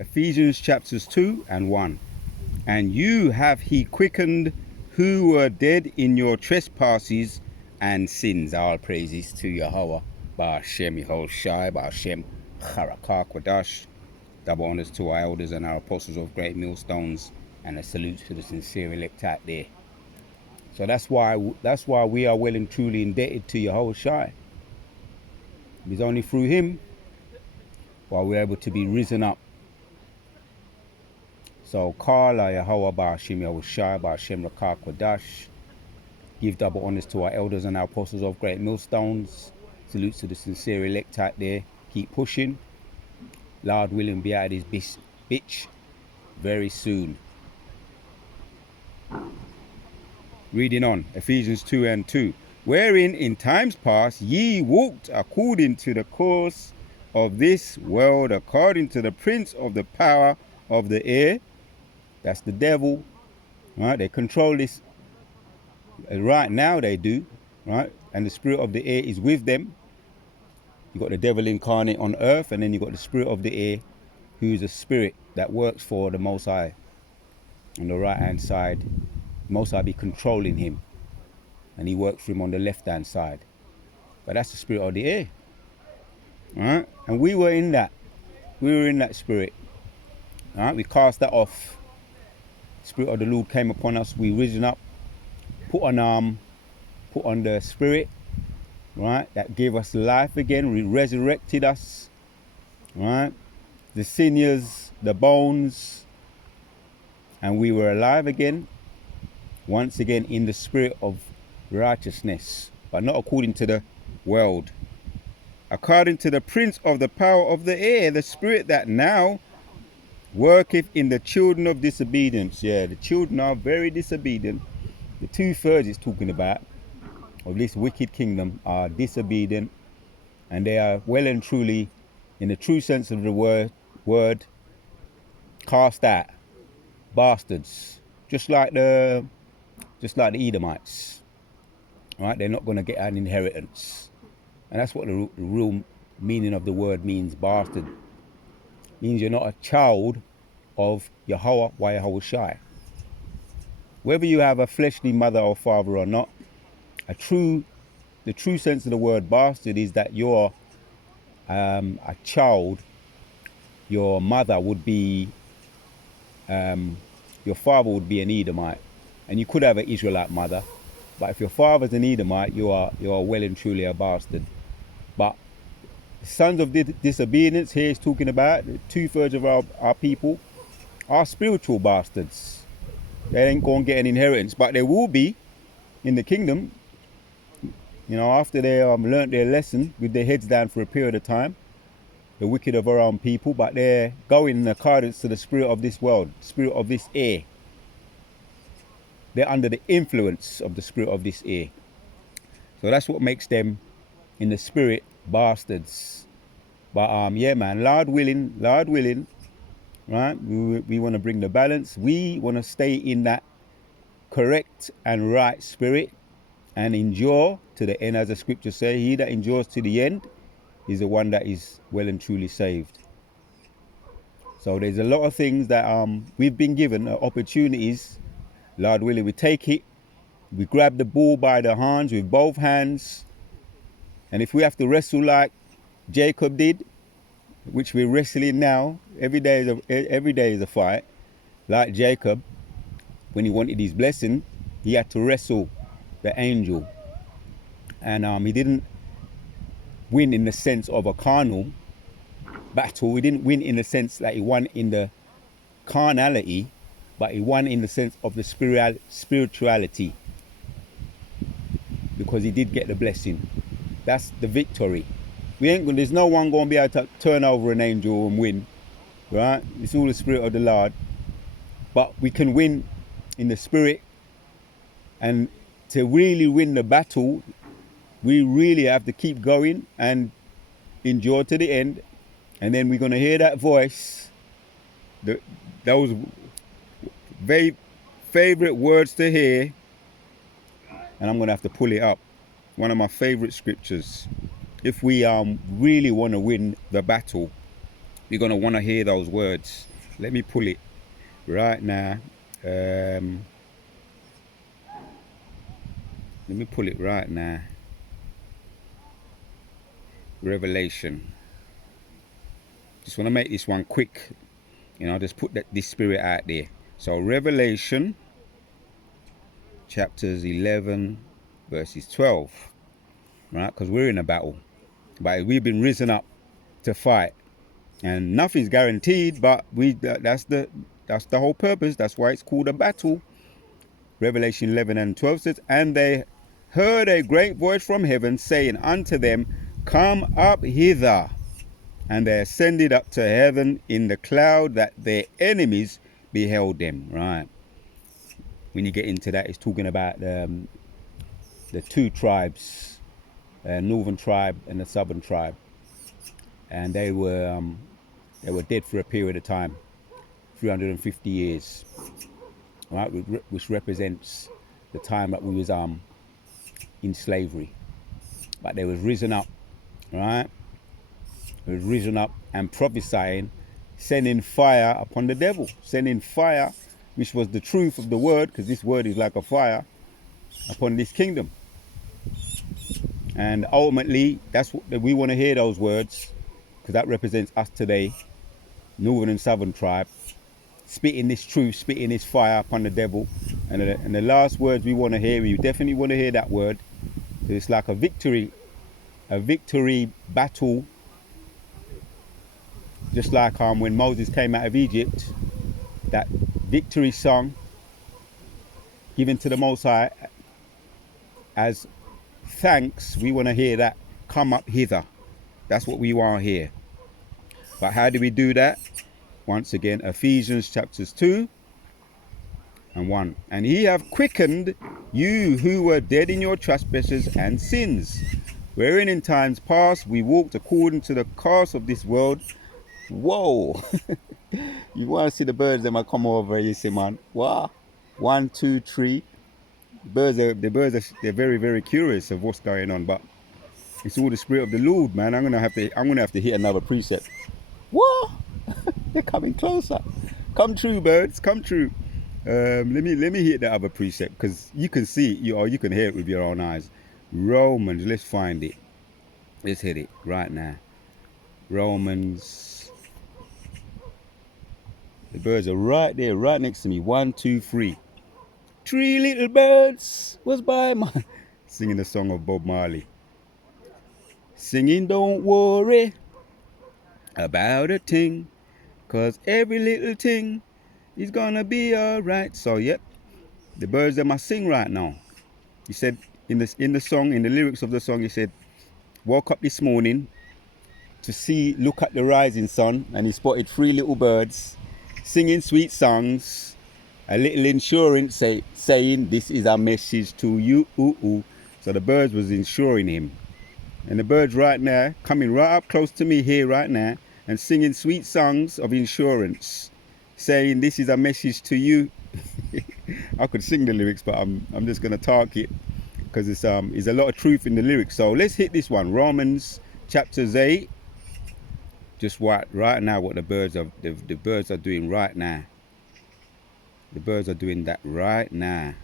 Ephesians chapters 2 and 1. And you have he quickened who were dead in your trespasses and sins. All praises to Yahweh. Ba'ashem Yehoshai, Ba'ashem Charakah Kwadash. Double honors to our elders and our apostles of great millstones, and a salute to the sincere elect out there. So that's why we are well and truly indebted to Yehoshai. It's only through him why we're able to be risen up. So Kala Yahweh Ba'ashem Yehoshai, Ba'ashem Rakah Kwadash. Give double honors to our elders and our apostles of great millstones. Salutes to the sincere elect out there. Keep pushing. Lord willing, be out of this bitch very soon. Reading on, Ephesians 2 and 2. Wherein in times past ye walked according to the course of this world, according to the prince of the power of the air. That's the devil. Right? They control this. Right now they do. Right? And the spirit of the air is with them. You got the devil incarnate on earth, and then you got the spirit of the air, who is a spirit that works for the Most High. On the right hand side, Most High be controlling him, and he works for him on the left hand side. But that's the spirit of the air. Alright? And we were in that. We were in that spirit. Alright? We cast that off. The spirit of the Lord came upon us. We risen up, put on the spirit. Right, that gave us life again, resurrected us, right, the sinews, the bones, and we were alive again, once again in the spirit of righteousness, but not according to the world, according to the prince of the power of the air, the spirit that now worketh in the children of disobedience. Yeah, the children are very disobedient. The 2/3 it's talking about of this wicked kingdom are disobedient, and they are well and truly, in the true sense of the word, cast out, bastards, just like the Edomites. Right? They're not going to get an inheritance, and that's what the real meaning of the word means. Bastard means you're not a child of Yahweh Yahushai. Whether you have a fleshly mother or father or not, the true sense of the word bastard is that you're a child. Your mother would be, your father would be an Edomite, and you could have an Israelite mother, but if your father's an Edomite, you are well and truly a bastard. But the sons of disobedience here is talking about 2/3 of our people are spiritual bastards. They ain't gonna get an inheritance, but they will be in the kingdom. You know, after they learnt their lesson with their heads down for a period of time, the wicked of our own people, but they're going in accordance to the spirit of this world, spirit of this air. They're under the influence of the spirit of this air. So that's what makes them, in the spirit, bastards. But yeah, man, Lord willing, right? We want to bring the balance. We want to stay in that correct and right spirit, and endure to the end, as the scriptures say. He that endures to the end is the one that is well and truly saved. So there's a lot of things that we've been given, opportunities. Lord willing, we take it, we grab the bull by the horns with both hands, and if we have to wrestle like Jacob did, which we're wrestling now, every day is a fight. Like Jacob, when he wanted his blessing, he had to wrestle the angel, and he didn't win in the sense of a carnal battle. He didn't win in the sense that he won in the carnality, but he won in the sense of the spirituality, because he did get the blessing. That's the victory. There's no one going to be able to turn over an angel and win, right? It's all the spirit of the Lord, but we can win in the spirit. And to really win the battle, we really have to keep going and endure to the end. And then we're going to hear that voice, those very favorite words to hear, and I'm going to have to pull it up. One of my favorite scriptures. If we really want to win the battle, We're going to want to hear those words. Let me pull it right now. Let me pull it right now. Revelation. Just want to make this one quick. Just put this spirit out there. So Revelation chapters 11 verses 12. Right? Because we're in a battle. But we've been risen up to fight. And nothing's guaranteed, but that's the whole purpose. That's why it's called a battle. Revelation 11 and 12 says, and they heard a great voice from heaven saying unto them, come up hither. And they ascended up to heaven in the cloud, that their enemies beheld them. Right. When you get into that, it's talking about the two tribes, northern tribe and the southern tribe, and they were dead for a period of time, 350 years. Right, which represents the time that we was in slavery. But they was risen up, right? They was risen up and prophesying, sending fire upon the devil, sending fire, which was the truth of the word, because this word is like a fire, upon this kingdom. And ultimately, that's what we want to hear, those words, because that represents us today, northern and southern tribe, spitting this truth, spitting this fire upon the devil. And the last words we want to hear, we definitely want to hear that word. It's like a victory battle, just like when Moses came out of Egypt, that victory song given to the Most High as thanks. We want to hear that, come up hither. That's what we want to hear. But how do we do that? Once again, Ephesians chapters 2 and 1. And he have quickened you who were dead in your trespasses and sins, wherein in times past we walked according to the course of this world. Whoa. You want to see the birds that might come over, you see, man. Wow. 1, 2, 3. The birds are they're very, very curious of what's going on, but it's all the spirit of the Lord, man. I'm gonna have to hit another precept. What? They're coming closer. Come true, birds. Come true. Let me hit that other precept, because you can see it, you can hear it with your own eyes. Romans. Let's find it. Let's hit it right now. Romans. The birds are right there, right next to me. 1, 2, 3. 3 little birds was by my singing the song of Bob Marley. Singing, don't worry about a thing, 'cause every little thing is gonna be alright. So yep, the birds that must sing right now. He said in the song, in the lyrics of the song, he said, woke up this morning to look at the rising sun, and he spotted 3 little birds singing sweet songs. A little insurance saying, this is a message to you. Ooh, ooh. So the birds was insuring him. And the birds right now, coming right up close to me here right now, and singing sweet songs of insurance, saying, this is a message to you. I could sing the lyrics, but I'm just going to talk it, because it's a lot of truth in the lyrics. So let's hit this one, Romans chapters 8. Just right now what the birds are doing right now. The birds are doing that right now.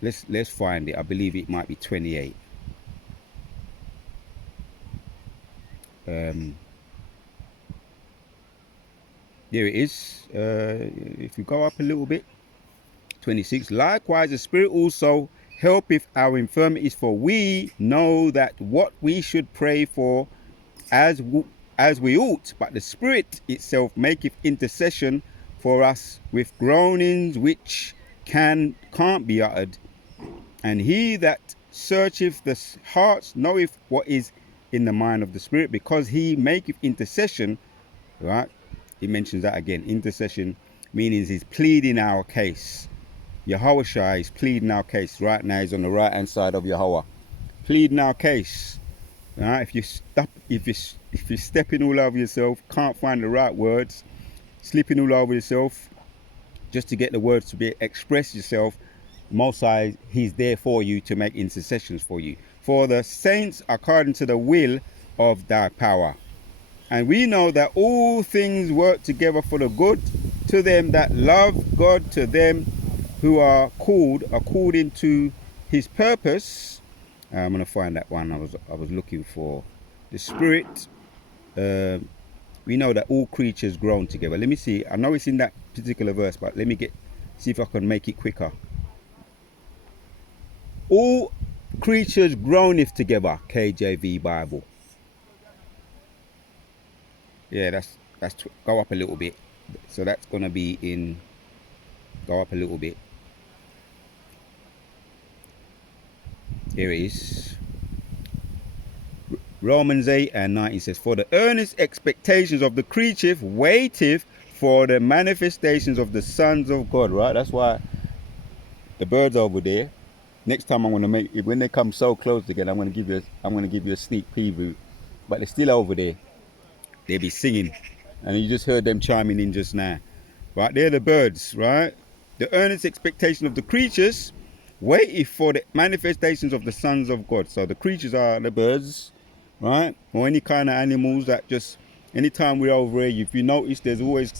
Let's find it. I believe it might be 28. There it is. If you go up a little bit, 26. Likewise, the Spirit also helpeth our infirmities, for we know that what we should pray for as we ought, but the Spirit itself maketh intercession for us with groanings which can't be uttered. And he that searcheth the hearts knoweth what is in the mind of the Spirit, because he maketh intercession. Right? He mentions that again. Intercession meaning he's pleading our case. Yahushua is pleading our case. Right now he's on the right hand side of Yahweh, pleading our case. Right? If you're stepping all over yourself, can't find the right words, slipping all over yourself just to get the words to be express yourself, Most High, he's there for you to make intercessions for you, for the saints according to the will of thy power. And we know that all things work together for the good to them that love God, to them who are called according to his purpose. I'm going to find that one I was looking for. The Spirit. We know that all creatures groan together. Let me see. I know it's in that particular verse, but let me see if I can make it quicker. All creatures groaneth together. KJV Bible. Yeah, that's go up a little bit. So that's gonna be in. Go up a little bit. Here it is. Romans 8:19 says, "For the earnest expectations of the creature waiteth for the manifestations of the sons of God." Right. That's why the birds over there. Next time I'm gonna make it when they come so close together. I'm gonna give you a sneak preview. But they're still over there. They'll be singing, and you just heard them chiming in just now. Right, they're the birds. Right. The earnest expectation of the creatures waiteth for the manifestations of the sons of God. So the creatures are the birds, right? Or any kind of animals that just, anytime we're over here, if you notice, there's always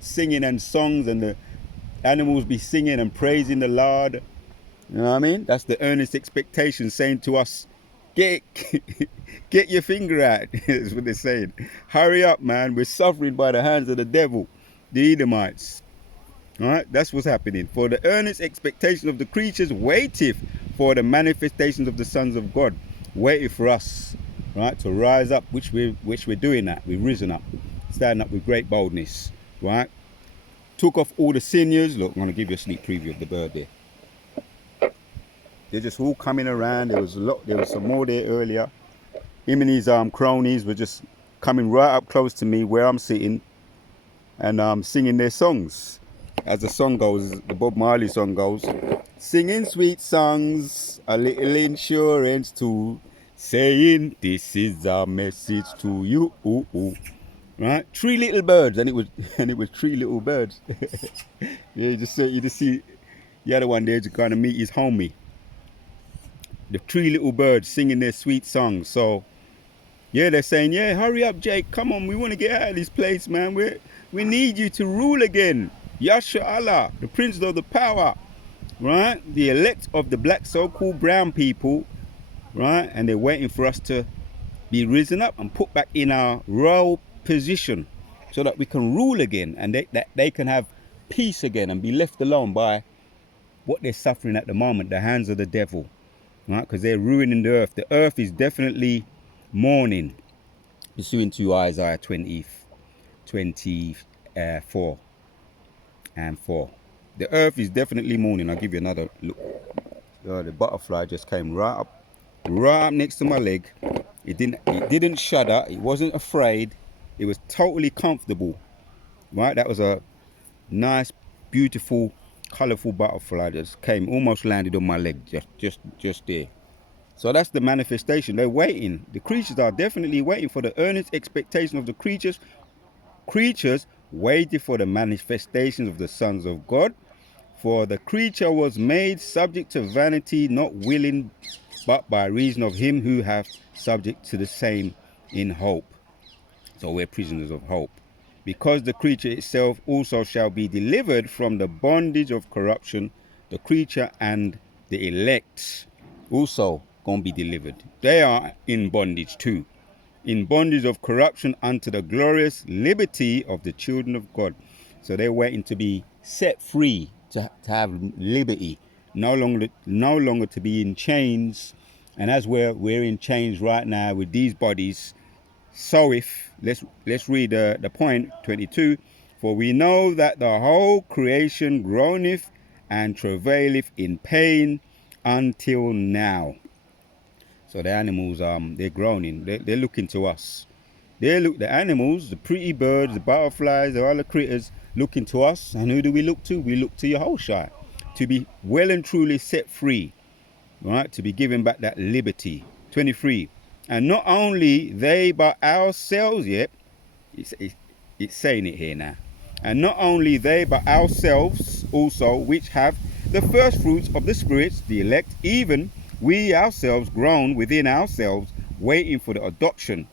singing and songs, and the animals be singing and praising the Lord. You know what I mean? That's the earnest expectation saying to us, get your finger out. That's what they're saying. Hurry up, man. We're suffering by the hands of the devil, the Edomites. All right, that's what's happening. For the earnest expectation of the creatures waiteth for the manifestations of the sons of God. Waiting for us, right, to rise up, which we're doing that. We've risen up, standing up with great boldness, right? Took off all the sinews. Look, I'm going to give you a sneak preview of the bird there. They're just all coming around. There was some more there earlier. Him and his cronies were just coming right up close to me where I'm sitting, and singing their songs. As the song goes, the Bob Marley song goes, singing sweet songs, a little insurance too, saying this is our message to you. Ooh, ooh. Right, 3 little birds, and it was 3 little birds. Yeah, you just see the other one there, just kind of meet his homie. The 3 little birds singing their sweet songs. So yeah, they're saying, yeah, hurry up, Jake, come on, we want to get out of this place, man. We need you to rule again. Yasha Allah, the prince of the power, right? The elect of the black, so-called brown people, right? And they're waiting for us to be risen up and put back in our royal position so that we can rule again, and that they can have peace again and be left alone by what they're suffering at the moment, the hands of the devil, right? Because they're ruining the earth. The earth is definitely mourning, pursuant to Isaiah 24 and 4. The earth is definitely mourning. I'll give you another look. The butterfly just came right up next to my leg. It didn't shudder. It wasn't afraid. It was totally comfortable. Right? That was a nice, beautiful, colorful butterfly that just came, almost landed on my leg, just there. So that's the manifestation. They're waiting. The creatures are definitely waiting for the earnest expectation of the creatures. Creatures waiting for the manifestations of the sons of God. For the creature was made subject to vanity, not willing, but by reason of him who hath subject to the same in hope. So we're prisoners of hope. Because the creature itself also shall be delivered from the bondage of corruption, the creature and the elect also gonna be delivered. They are in bondage too. In bondage of corruption unto the glorious liberty of the children of God. So they're waiting to be set free, to have liberty, no longer to be in chains. And as we're in chains right now with these bodies, so if let's read the point 22. For we know that the whole creation groaneth and travaileth in pain until now. So the animals, they're groaning. They're looking to us. The animals, the pretty birds, the butterflies, the other critters, looking to us. And who do we look to? We look to Yahushua to be well and truly set free, right? To be given back that liberty. 23. And not only they, but ourselves, yet, it's saying it here now. And not only they, but ourselves also, which have the first fruits of the spirits, the elect, even we ourselves groan within ourselves, waiting for the adoption,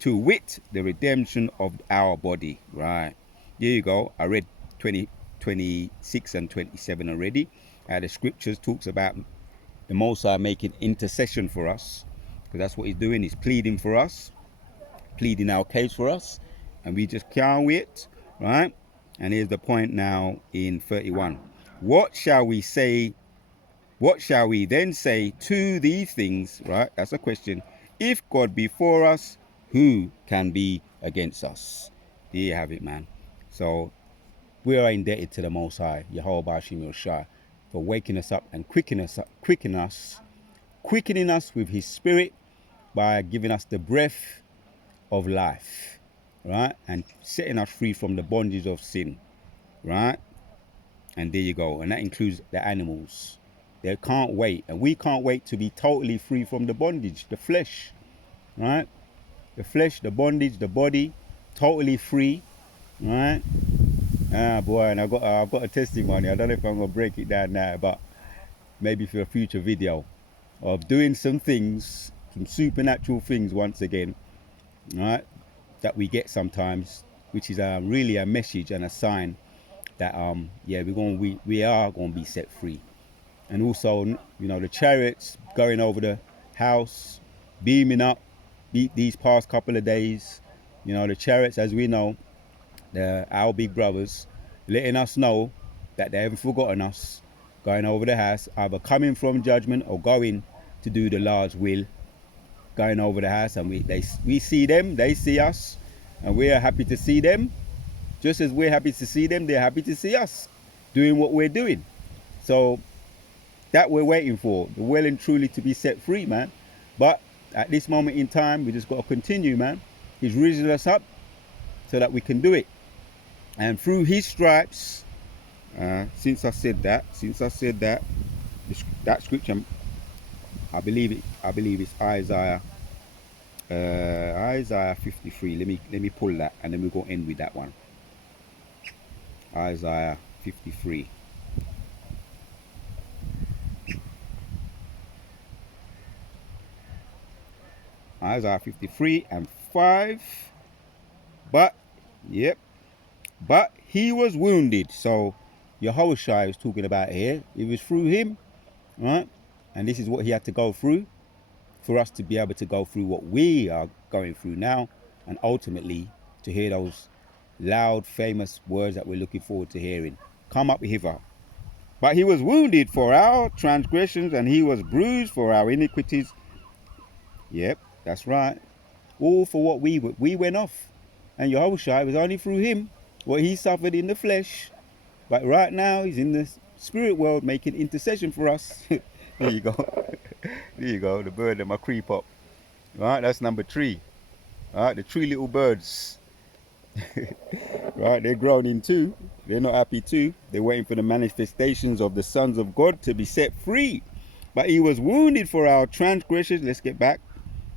to wit, the redemption of our body. Right. There you go. I read 26 and 27 already. The scriptures talks about the Most High making intercession for us, because that's what he's doing. He's pleading for us, pleading our case for us, and we just can't wait, right? And here's the point now in 31. What shall we say? What shall we then say to these things, right? That's a question. If God be for us, who can be against us? There you have it, man. So we are indebted to the Most High, Yahweh Bashim Yoshai, for waking us up and quickening us with his spirit by giving us the breath of life, right? And setting us free from the bondage of sin, right? And there you go. And that includes the animals. They can't wait. And we can't wait to be totally free from the bondage, the flesh, right? The flesh, the bondage, the body, totally free, right? Ah, boy, and I've got a testimony. I don't know if I'm going to break it down now, but maybe for a future video of doing some things, some supernatural things once again, right? That we get sometimes, which is really a message and a sign that yeah, we are going to be set free. And also, you know, the chariots going over the house, beaming up these past couple of days. You know, the chariots, as we know, our big brothers, letting us know that they haven't forgotten us, going over the house, either coming from judgment or going to do the Lord's will, going over the house, and we see them, they see us, and we are happy to see them. Just as we're happy to see them, they're happy to see us doing what we're doing. So that we're waiting for, the well and truly to be set free, man. But at this moment in time, we just got to continue, man. He's risen us up so that we can do it. And through his stripes, since I said that, that scripture, I believe it's Isaiah 53. Let me pull that, and then we'll go end with that one. Isaiah 53. Isaiah 53 and 5. But he was wounded. So Yahushua is talking about here. It was through him, right? And this is what he had to go through for us to be able to go through what we are going through now, and ultimately to hear those loud, famous words that we're looking forward to hearing. Come up hither. But he was wounded for our transgressions, and he was bruised for our iniquities. Yep, that's right. All for what we went off. And Yahushua, it was only through him what he suffered in the flesh. But right now, he's in the spirit world making intercession for us. There you go. There you go, the bird that might creep up. Right, that's number 3. Right, the 3 little birds. Right, they're groaning too. They're not happy too. They're waiting for the manifestations of the sons of God to be set free. But he was wounded for our transgressions. Let's get back.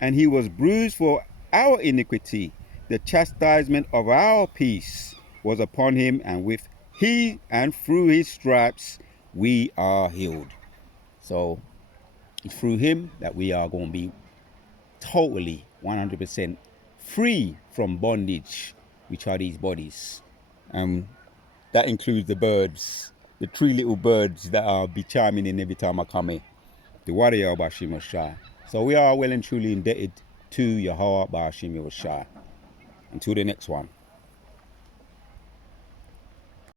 And he was bruised for our iniquity. The chastisement of our peace was upon him, and with he and through his stripes we are healed. So it's through him that we are going to be totally 100% free from bondage, which are these bodies. That includes the birds, the 3 little birds that are be chiming in every time I come in. The warrior Bashim Yoshai. So we are well and truly indebted to Yahweh Bashim Yoshai. Until the next one.